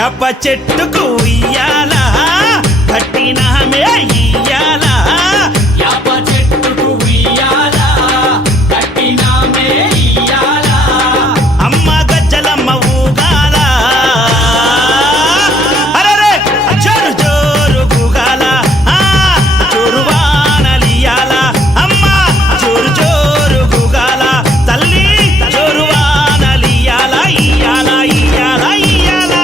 యాప చెట్టుకు ఉయ్యాల కట్టినామే ఇయ్యాల యాప చెట్టుకు ఉయ్యాల కట్టినామే ఇయ్యాల అమ్మ గజ్జలమ్మ ఊగాల అరెరే జోరు జోరు గుగాల జోరు వానలియాల అమ్మ జోరు జోరు గుగాల తల్లి జోరు వానలియాల ఇయ్యాల ఇయ్యాల ఇయ్యాల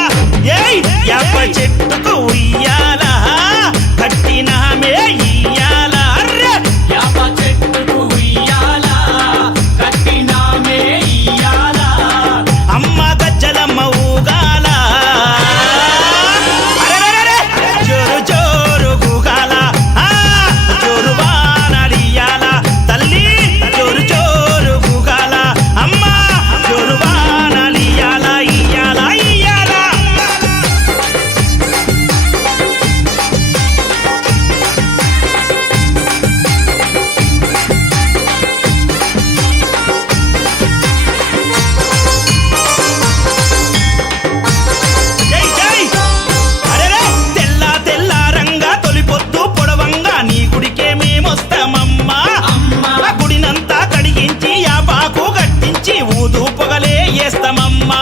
ఏయ్ యాప చెట్టుకు ఉయ్యాల కట్టినామే ఇయ్యాల అర్రె యాప చెట్టుకు ఉయ్యాల కట్టినామే ఇయ్యాల అమ్మ గజ్జలమ్మ ఊగాల అరెరెరెరె జోరు జోరు గుగాల జోరు వానలియాల తల్లి జోరు జోరు గుగాల అమ్మ జోరు వానలియాల ఇయ్యాల ఇయ్యాల జై జై అరెరే తెల్ల తెల్ల రంగా తొలిపొద్దు పొడవంగా నీ గుడికే మేమొస్తామమ్మా అమ్మా ఆ గుడినంతా కడిగించి యాపాకు గట్టించి ఊదు పొగలే వేస్తామమ్మా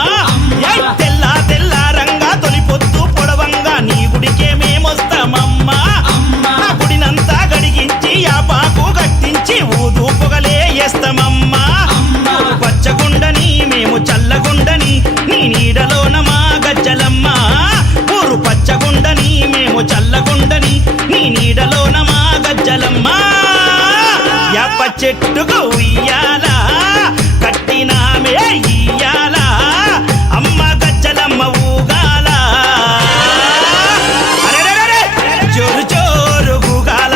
ఏయ్ తెల్ల తెల్ల రంగా తొలిపొద్దు పొడవంగా నీ గుడికే మేమొస్తామమ్మా అమ్మా ఆ గుడినంతా కడిగించి యాపాకు గట్టించి ఊదు పొగలే వేస్తామమ్మా అమ్మా పచ్చగుండని మేము చల్లగుండని నీ నీడలోన మా గజ్జలమ్మ ఊరు పచ్చగుండని మేము చల్లగుండని నీ నీడలోన మా గజ్జలమ్మ యాప చెట్టుకు ఉయ్యాల కట్టినామే ఇయ్యాల అమ్మ గజ్జలమ్మ ఊగాల అరెరెరెరె జోరు జోరు గుగాల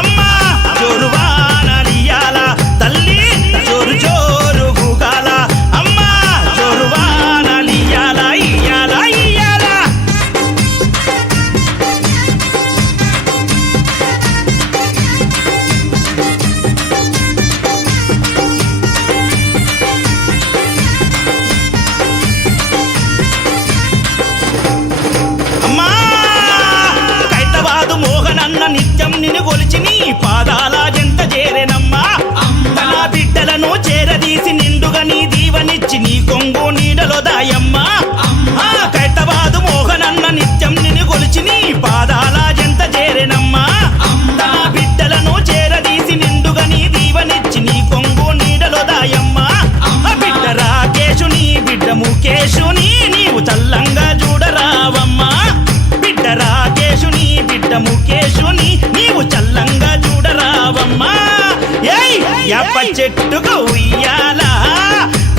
అమ్మ జోరు వానలియాల తల్లి జోరు జోరు గుగాల అమ్మ జోరు వానలియాల ఇయ్యాల ఇయ్యాల అమ్మా కైతవాదు మోహనన్న నిత్యం నిన్ను కొలిచి నీ పాదాల జంట చేరెనమ్మా అమ్మా నా బిడ్డలను చేరదీసి నిండుగా నీ దీవనిచ్చి నీ కొంగు నీడలో దాయమ్మా అమ్మా కైతవాదు మోహనన్న నిత్యం నిన్ను కొలిచి నీ పాదాల జంట చేరెనమ్మా అమ్మా నా బిడ్డలను చేరదీసి నిండుగా నీ దీవనిచ్చి నీ కొంగు నీడలో దాయమ్మా అమ్మా. బిడ్డ రాకేశుని బిడ్డ ముఖేశుని నీవు చల్లంగా చూడరావమ్మా బిడ్డ రాకేశుని బిడ్డ ముఖేశుని నీవు చల్లంగా చూడరావమ్మా ఏయ్ యాప చెట్టుకు ఉయ్యాల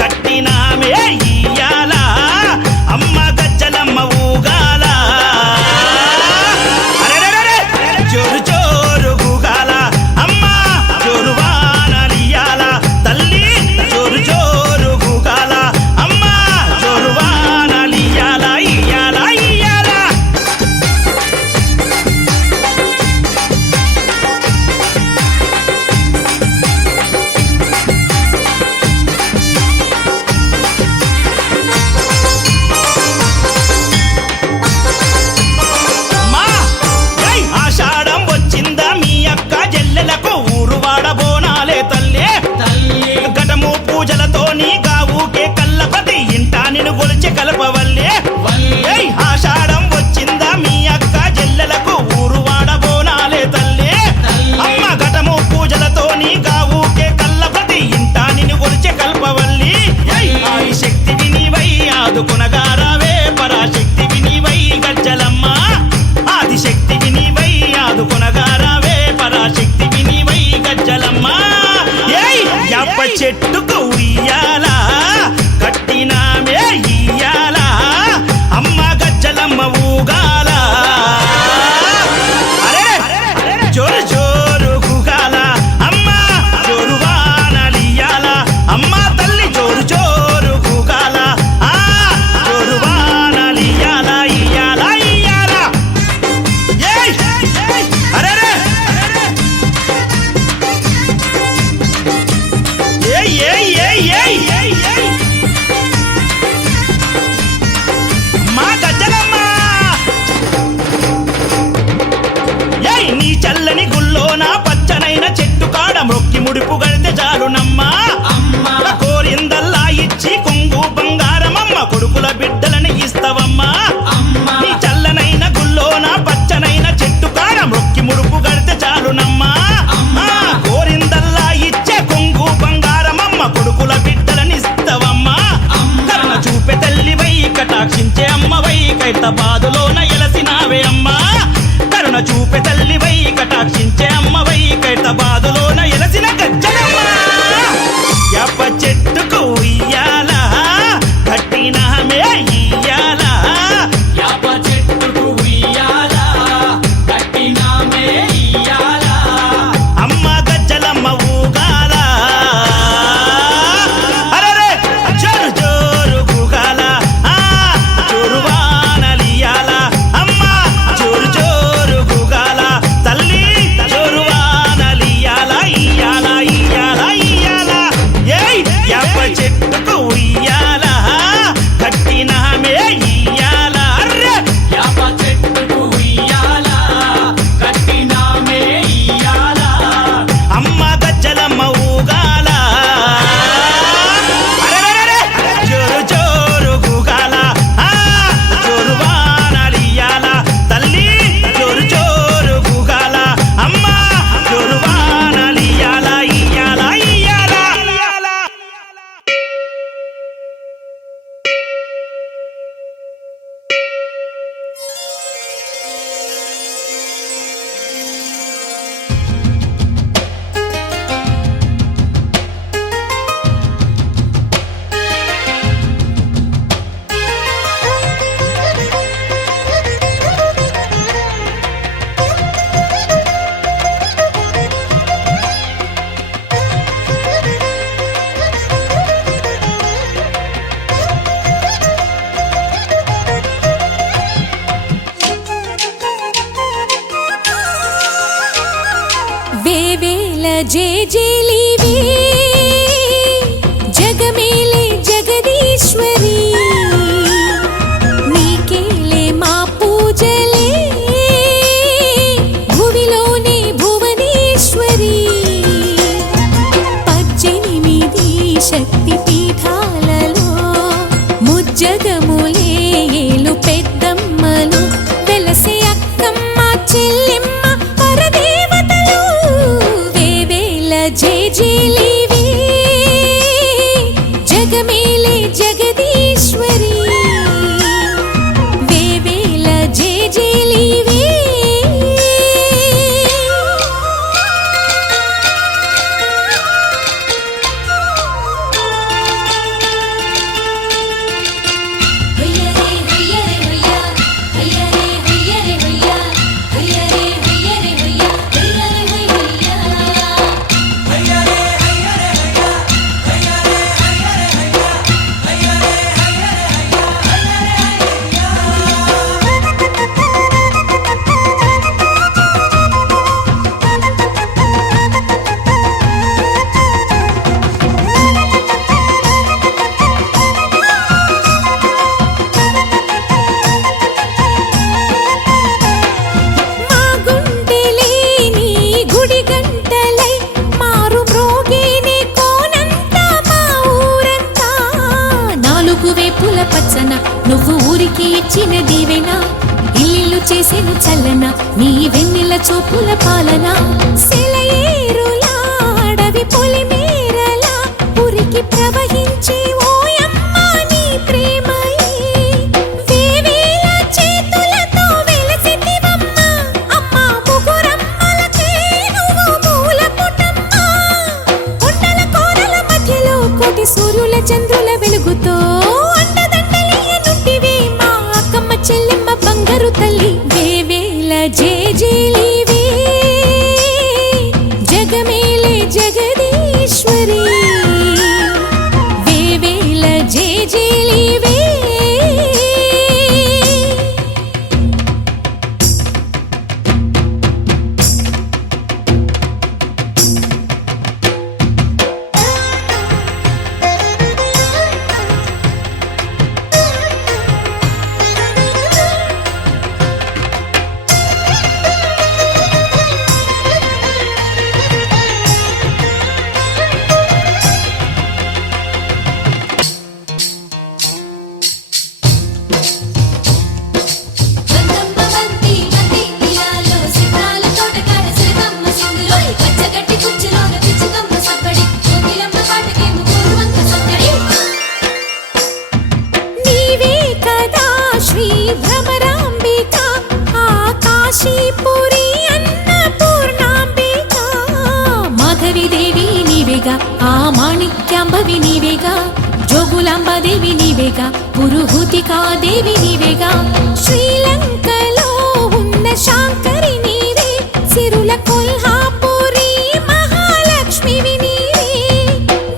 కట్టినామే ఇయ్యాల అమ్మ గజ్జలమ్మ ఊగాల అరెరెరెరె జోరు జోరు గుగాల అమ్మ జోరు వానలియాల తల్లి జోరు జోరు గుగాల అమ్మ జోరు వానలియాల ఇయ్యాల ఇయ్యాల మా ఏయ్ ఆషాఢం వచ్చిందా మీ అక్క జల్లెలకు ఊరువాడ బోనాలే తల్లే తల్లి ఘటము పూజలతోని గావుకే కల్లపతి ఇంటా నిన్ను గొలిచి కలపవల్లే వల్లి ఏయ్ ఆషాఢం వచ్చిందా మీ అక్క జల్లెలకు ఊరువాడ బోనాలే తల్లే తల్లి అమ్మ ఘటము పూజలతోని గావుకే కల్లపతి ఇంటా నిన్ను గొలిచి కల్పవల్లి ఏయ్ ఆది శక్తి వినివై ఆదుకునగారావే పరాశక్తి వినివై గజ్జలమ్మ ఆది శక్తి వినివై ఆదుకునగారావే పరాశక్తి వినివై గజ్జలమ్మ ఏయ్ యాప చెట్టుకు ఉయ్యాల కట్టినామే ఇయ్యాల అమ్మ గజ్జలమ్మ ఊగాల అరే జోరు జోరు గుగాల అమ్మ జోరు వానలియాల అమ్మ తల్లి జోరు జోరు గుగాల జోరు ఖైరతాబాదులోన ఎలసినావే అమ్మా కరుణ చూపే తల్లివై కటాక్షించే అమ్మవై ఖైరతాబాదులోన ఎలసిన గజ్జలమ్మ యాప చెట్టుకు ఇయ్యాల కట్టినామే ఇయ్యాల యాప చెట్టుకు ఉయ్యాల కట్టినామే ఇయ్యాల అమ్మ గజ్జలమ్మ ఊగాల అరెరే జోరు జోరు గుగాల జోరు వానలియాల అమ్మ జోరు జోరు గుగాల తల్లి జోరు వానలియాల ఇయ్యాల ఇయ్యాల ఇయ్యాల ఏయ్ యాప చెట్టుకు ఉయ్యాల కట్టినామే ఇయ్యాల అర్రే యాప చెట్టుకు ఉయ్యాల కట్టినామే ఇయ్యాల అమ్మ గజ్జలమ్మ ఊగాల అరెరెరెరె! జోరు జోరు గుగాల జోరు వానలియాల తల్లి జోరు జోరు గుగాల అమ్మ జోరు వానలియాల ఇయ్యాల ఇయ్యాల వేవేల జేజేలివే జగమేలే జగదీశ్వరి నీకేలే మా పూజలే భువిలోనే భువనేశ్వరి 18 శక్తి పీఠాలలో ముజ్జగములే ఏలు పెద్దమ్మలు వెలసే అక్కమ్మ చెల్లెమ్మ పరదేవతలు వేవేల జేజేలివే జగమేలే జగదీశ్వరి వేవేల జేజేలివే హయ్యరే హయ్యరే హయ్యా హయ్యరే హయ్యరే హయ్యా హయ్యరే హయ్యరే హయ్యా హయ్యరే హయ్యా మా గుండెలే నీ గుడి గంటలై మారు మ్రోగేనే కోనంతా మా ఊరంతా నాలుగు వేపుల పచ్చన నువ్వు ఊరికి ఇచ్చిన దీవెన ఇల్లు చేసెను చల్లన నీ వెన్నెల చూపుల పాలన సెలయేరులా అడవి పొలిమేరలా ఉరికి ప్రవహించే ఓయమ్మ నీ ప్రేమయే వేవేల చేతులతో వెలసితివమ్మ అమ్మ ముగురమ్మలకే నువ్వు మూల పుటమ్మ కొండల కోరల మధ్యలో కోటి సూర్యుల చంద్రుల వెలుగుతో అండదండలియనుంటివే మా అక్కమ్మ చెల్లెమ్మ బంగారు తల్లి వేవేల జేజేలివే జగమేలే జగదీశ్వరి భ్రమరాంబిక ఆ కాశీపురి అన్నపూర్ణాంబిక మాధవిదేవి నీవేగా ఆ మాణిక్యాంబవి నీవేగా జోగులాంబాదేవి నీవేగా పురుహూతికాదేవి నీవేగా శ్రీలంకలో ఉన్న శాంకరి నీవే సిరుల కొల్హాపురి మహాలక్ష్మివి నీవే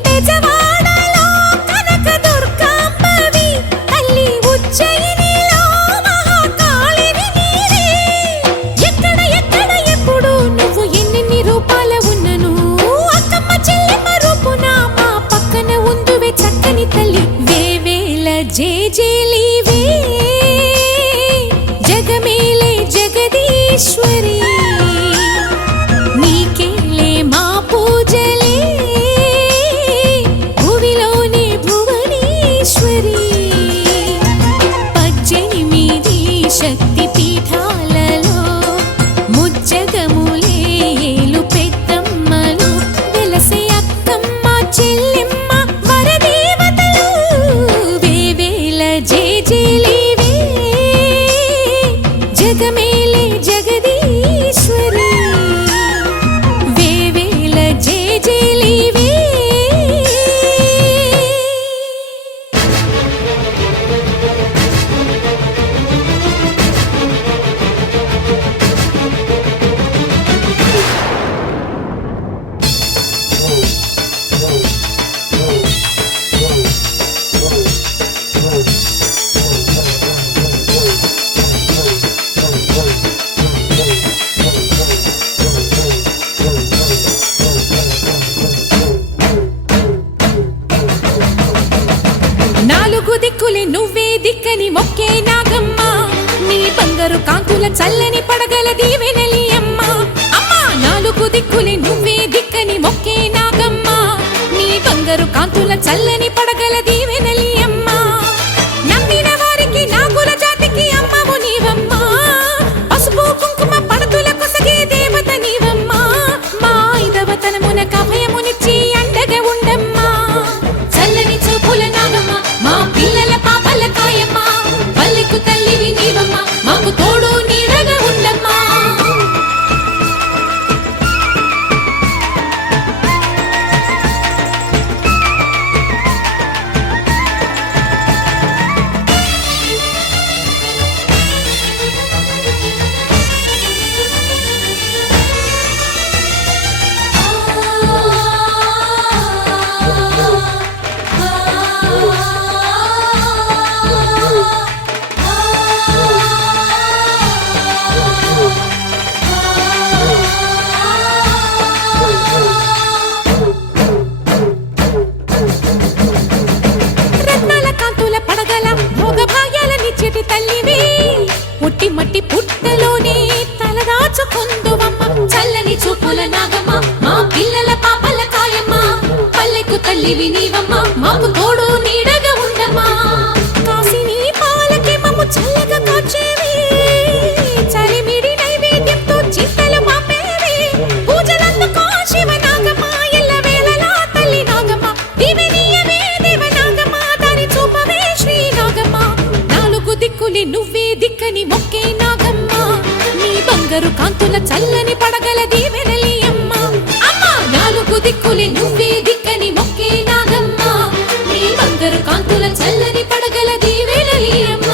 బెజవాడలో కనకదుర్గాంబవి తల్లి ఉజ్జయినిలో మహాకాళివి నీవే ఎక్కడ ఎక్కడ ఎప్పుడు నువ్వు ఎన్నెన్ని రూపాల ఉన్నను అక్కమ్మ చెల్లెమ్మ రూపున మా పక్కన ఉందువే చక్కని తల్లి వేవేల జేజేలివే జగమేలే జగదీశ్వరి నీకేలే మా పూజలే భువిలోనే భువనేశ్వరి 18 శక్తి పీఠాలలో ముజ్జగములే ఏలు పెద్దమ్మలు వెలసే అక్కమ్మ చెల్లెమ్మ వరదేవతలు వేవేల జేజేలివే జగమేలే జగదీశ్వరి వేవేల జేజేలివే నాలుగు దిక్కులే నువ్వే దిక్కని మొక్కే నాగమ్మ నీ బంగారు కాంతుల చల్లని పడగల దీవెనలి అమ్మ అమ్మా నాలుగు దిక్కులే నువ్వే దిక్కని మొక్కే నాగమ్మ నీ బంగారు కాంతుల చల్లని పడగల దీవెనలి అమ్మ నమ్మిన వారికి నాగుల జాతికి అమ్మవు నీవమ్మ పసుపు కుంకుమ పడతుల కొసగే దేవత నీవమ్మ మా ఐదవతనమున కభయమునిచ్చి అండగా ఉండమ్మా చల్లని చూపుల నాగమ్మ మా పిల్లల పాపల కాయమ్మ పల్లెకు తల్లివి నీవమ్మ మాకు తోడు నీడగా ఉండమ్మా రత్నాల కాంతుల పడగల భోగ భాగ్యాలనిచ్చేటి తల్లివి పుట్టి మట్టి పుట్టలోనే తలదాచుకుందువమ్మ చల్లని చూపుల నాగమ్మ మా పిల్లల పాపల కాయమ్మ పల్లెకు తల్లివి నీవమ్మ మాకు తోడు నీడగా ఉండమ్మా కాసిని పాలకి మమ్ము చల్లగా కాచేవి చలిమిడి నైవేద్యంతో చింతలు మాపేవి పూజలందుకో శివ నాగమ్మ ఎల్లవేళలా తల్లి నాగమ్మ దివెనీయవే దేవ నాగమ్మ దారి చూపవే శ్రీ నాగమ్మ నాలుగు దిక్కులే నువ్వే దిక్కని మొక్కే నాగమ్మ నీ బంగారు కాంతుల చల్లని పడగల దీవెనలి అమ్మ అమ్మ నాలుగు దిక్కులే నువ్వే దిక్కని మొక్కే నాగమ్మ నీ బంగారు కాంతుల చల్లని పడగల దీవెనలి అమ్మ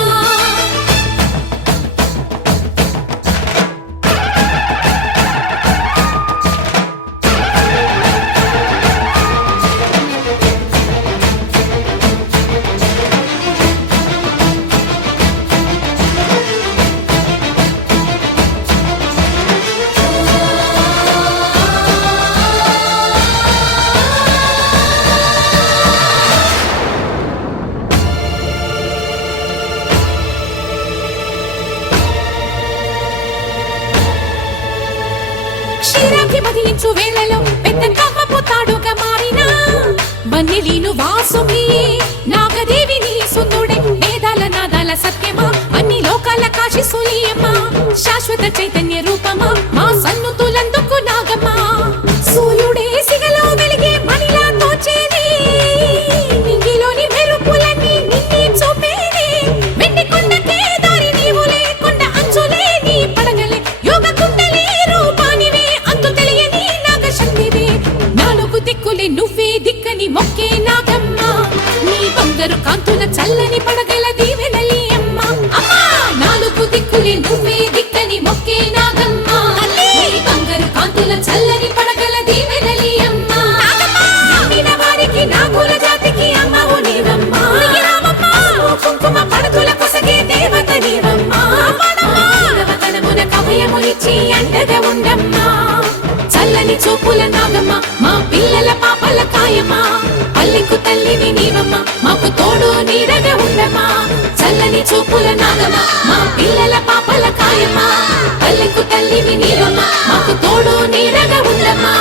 క్షీరాభిమతించు వేళలో పెద్ద కవ్వపు తాడుగా మారిన వన్నెలీను వాసుకి నాగదేవి నీ సుందుడే వేదాల నాదాల సత్యమా అన్ని లోకాల కాశీ సులియమ్మ శాశ్వత చైతన్య రూపమా మా సన్నుతులందుకు నాగమ్మ సూర్యుడే సిగలో వెలిగే మణిలా తోచేది నింగిలోని మెరుపులన్నీ నిన్నే చూపేది వెండి కొండకే దారి చల్లని చూపుల నాగమ్మ మా పిల్లల పాపల కాయమ్మ పల్లెకు తల్లివి నీవమ్మ మాకు తోడు నీడగా ఉండమ్మా చల్లని చూపుల నాగమ్మ మా పిల్లల పాపల కాయమ్మ పల్లెకు తల్లివి నీవమ్మ మాకు తోడు నీడగా ఉండమ్మా